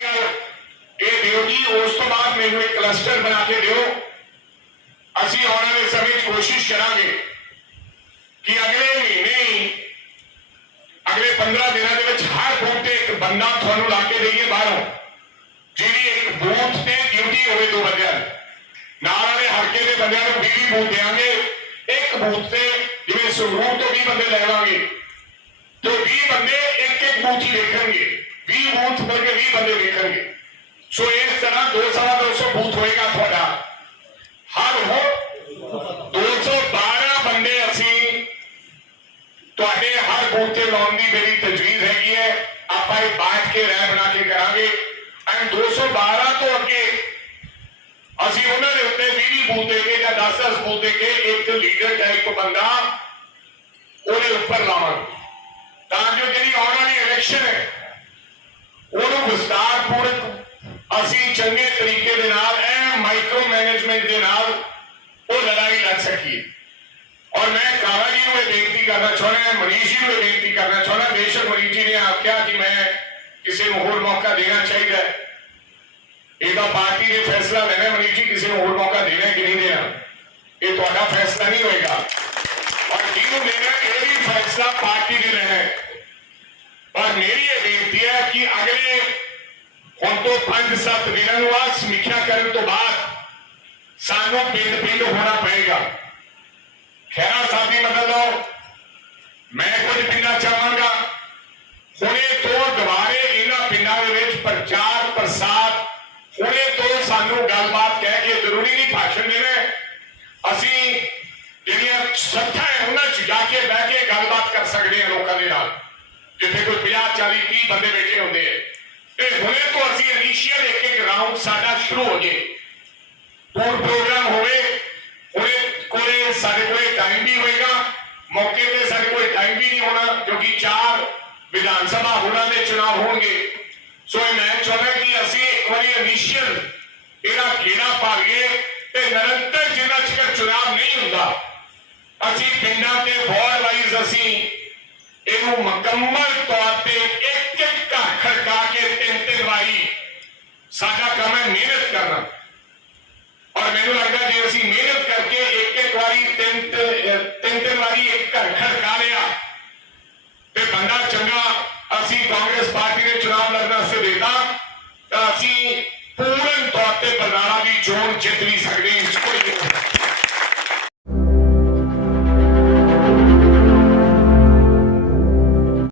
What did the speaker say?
ਇਹ ਦਿਓ ਜੀ ਉਸ ਤੋਂ ਬਾਅਦ ਮੈਨੂੰ ਇੱਕ ਕਲਸਟਰ ਬਣਾ ਕੇ ਦਿਓ ਅਸੀਂ ਆਉਣ ਵਾਲੇ ਸਮੇਂ 'ਚ ਕੋਸ਼ਿਸ਼ ਕਰਾਂਗੇ ਕਿ ਅਗਲੇ ਮਹੀਨੇ ਹੀ ਅਗਲੇ 15 ਦਿਨਾਂ ਦੇ ਵਿੱਚ ਹਰ ਬੂਥ ਤੇ ਇੱਕ ਬੰਦਾ ਤੁਹਾਨੂੰ ਲਾ ਕੇ ਦੇਈਏ ਬਾਹਰੋਂ ਜਿਹੜੀ ਇੱਕ ਬੂਥ ਤੇ ਡਿਊਟੀ ਹੋਵੇ ਦੋ ਬੰਦਿਆਂ ਦੀ। ਨਾਲ ਵਾਲੇ ਹਲਕੇ ਦੇ ਬੰਦਿਆਂ ਨੂੰ 20 ਬੂਥ ਦੇਾਂਗੇ ਇੱਕ ਬੂਥ ਤੇ ਜਿਵੇਂ ਸੰਗਰੂਰ ਤੋਂ 20 ਬੰਦੇ ਲੈਵਾਂਗੇ ਤੇ 20 ਬੰਦੇ ਇੱਕ ਇੱਕ ਬੂਥ ਹੀ ਦੇਖਣਗੇ 20 ਬੂਥ ਮਿਲ ਕੇ 20 ਬੰਦੇ ਵੇਖਣਗੇ। ਸੋ ਇਸ ਤਰ੍ਹਾਂ 200 200 ਬੂਥ ਹੋਏਗਾ ਤੁਹਾਡਾ। ਹਰ ਹੋ 212 ਬੰਦੇ ਅਸੀਂ ਤੁਹਾਡੇ ਹਰ ਬੂਥ ਤੇ ਲਾਉਣ ਦੀ ਮੇਰੀ ਤਜਵੀਜ਼ ਹੈਗੀ ਹੈ। ਆਪਾਂ ਇਹ ਬਾਤ ਕੇ ਰਹਿ ਬਣਾ ਕੇ ਕਰਾਂਗੇ। ਐਂਡ 212 ਤੋਂ ਅੱਗੇ ਅਸੀਂ ਉਹਨਾਂ ਦੇ ਉੱਤੇ 20 ਬੂਥ ਦੇ ਕੇ ਜਾਂ 10-10 ਬੂਥ ਦੇ ਕੇ ਇੱਕ ਲੀਡਰ ਟਾਈਪ ਬੰਦਾ ਉਹਦੇ ਉੱਪਰ ਲਾਵਾਂਗੇ। ਤਾਂ ਜੋ ਜਿਹੜੀ ਆਉਣ ਵਾਲੀ ਇਲੈਕਸ਼ਨ ਹੈ ਅਸੀਂ ਚੰਗੇ ਤਰੀਕੇ ਦੇ ਨਾਲ ਐ ਮਾਈਕਰੋ ਮੈਨੇਜਮੈਂਟ ਦੇ ਨਾਲ ਉਹ ਲੜਾਈ ਲੜ ਸਕੀਏ ਔਰ ਮੈਂ ਕਾਲਾ ਜੀ ਨੂੰ ਇਹ ਬੇਨਤੀ ਕਰਨਾ ਚਾਹੁੰਦਾ ਹਾਂ ਮਨੀਸ਼ ਜੀ ਨੂੰ ਇਹ ਬੇਨਤੀ ਕਰਨਾ ਚਾਹੁੰਦਾ ਬੇਸ਼ੱਕ ਮਨੀਸ਼ ਜੀ ਨੇ ਆਖਿਆ ਕਿ ਮੈਂ ਕਿਸੇ ਨੂੰ ਹੋਰ ਮੌਕਾ ਦੇਣਾ ਚਾਹੀਦਾ ਹੈ ਇਹਦਾ ਪਾਰਟੀ ਨੇ ਫੈਸਲਾ ਲੈਣਾ ਮਨੀਸ਼ ਜੀ ਕਿਸੇ ਨੂੰ ਹੋਰ ਮੌਕਾ ਦੇਣਾ ਹੈ ਕਿ ਨਹੀਂ ਦੇਣਾ ਇਹ ਤੁਹਾਡਾ ਫੈਸਲਾ ਨਹੀਂ ਹੋਏਗਾ ਔਰ ਜਿਹਨੂੰ ਦੇਣਾ ਇਹ ਵੀ ਫੈਸਲਾ ਪਾਰਟੀ ਨੇ ਲੈਣਾ ਹੈ ਪਰ ਮੇਰੀ ਇਹ ਬੇਨਤੀ ਹੈ ਕਿ ਅਗਲੇ ਹੁਣ ਤੋਂ 5-7 ਦਿਨਾਂ ਨੂੰ ਆ ਸਮੀਖਿਆ ਕਰਨ ਤੋਂ ਬਾਅਦ ਸਾਨੂੰ ਪਿੰਡ ਪਿੰਡ ਹੋਣਾ ਪਏਗਾ। ਖੈਰਾ ਸਾਹਿਬ ਦੀ ਮਦਦ ਲਓ, ਮੈਂ ਕੁਝ ਪਿੰਡਾਂ ਚਾਹਾਂਗਾ ਹੁਣੇ ਤੋਂ ਦੁਬਾਰੇ ਇਹਨਾਂ ਪਿੰਡਾਂ ਦੇ ਵਿੱਚ ਪ੍ਰਚਾਰ, ਪ੍ਰਸਾਰ, ਹੁਣੇ ਤੋਂ ਸਾਨੂੰ ਗੱਲਬਾਤ ਕਹਿ ਕੇ ਜ਼ਰੂਰੀ ਨਹੀਂ ਭਾਸ਼ਣ ਦੇਣਾ। ਹੈ। ਅਸੀਂ ਜਿਹੜੀਆਂ ਸੱਥਾਂ ਹੈ, ਉਹਨਾਂ 'ਚ ਜਾ ਕੇ ਬਹਿ ਕੇ ਗੱਲਬਾਤ ਕਰ ਸਕਦੇ ਹਾਂ ਲੋਕਾਂ ਦੇ ਨਾਲ। ਜਿੱਥੇ ਕੋਈ 50 40 30 ਬੰਦੇ ਬੈਠੇ ਹੁੰਦੇ ਆ। ਤੇ ਹੁਣੇ ਤੋਂ ਅਸੀਂ ਇਨੀਸ਼ੀਅਲ ਇੱਕ ਇੱਕ ਰਾਉਂਡ ਸਾਡਾ ਸ਼ੁਰੂ ਹੋ ਜੇ। ਟੂਰ ਪ੍ਰੋਗਰਾਮ ਹੋਵੇ ਹੁਣੇ ਕੋਲੇ ਸਾਡੇ ਕੋਲੇ ਟਾਈਮ ਵੀ ਹੋਏਗਾ, ਮੌਕੇ ਤੇ ਸਾਡੇ ਕੋਲੇ ਟਾਈਮ ਵੀ ਨਹੀਂ ਹੋਣਾ, ਕਿਉਂਕਿ ਚਾਰ ਵਿਧਾਨ ਸਭਾ ਹੋਰਾਂ ਦੇ ਚੁਣਾਵ ਹੋਣਗੇ। ਸੋ ਮੈਂ ਚਾਹੁੰਦਾ ਕਿ ਅਸੀਂ ਇੱਕ ਵਾਰੀ ਇਨੀਸ਼ੀਅਲ ਇਹਦਾ ਕੀੜਾ ਪਾ ਤੇ ਨਿਰੰਤਰ ਜਿੰਨਾ ਚਿਰ ਚੁਣਾਵ ਨਹੀਂ ਹੁੰਦਾ, ਅਸੀਂ ਪਿੰਡਾਂ ਤੇ ਵਾਰਡ ਵਾਈਜ਼ ਅਸੀਂ ਇਹਨੂੰ ਮੁਕੰਮਲ ਤੌਰ ਤੇ ਇੱਕ ਇੱਕ ਘਰ ਖੜਕਾ ਕੇ ਤਿੰਨ ਤਿੰਨ ਵਾਰੀ ਸਾਡਾ ਕੰਮ ਹੈ ਮਿਹਨਤ ਕਰਨਾ। ਔਰ ਮੈਨੂੰ ਲੱਗਦਾ ਜੇ ਅਸੀਂ ਮਿਹਨਤ ਕਰਕੇ ਇੱਕ ਇੱਕ ਵਾਰੀ ਤਿੰਨ ਤਿੰਨ ਤਿੰਨ ਤਿੰਨ ਵਾਰੀ ਇੱਕ ਘਰ ਖੜਕਾ ਲਿਆ, ਤੇ ਬੰਦਾ ਚੰਗਾ ਅਸੀਂ ਕਾਂਗਰਸ ਪਾਰਟੀ ਨੇ ਚੁਣਾਵ ਲੜਨ ਵਾਸਤੇ ਦੇਤਾ, ਤਾਂ ਅਸੀਂ ਪੂਰਨ ਤੌਰ ਤੇ ਬਰਨਾਲਾ ਦੀ ਚੋਣ ਜਿੱਤ ਵੀ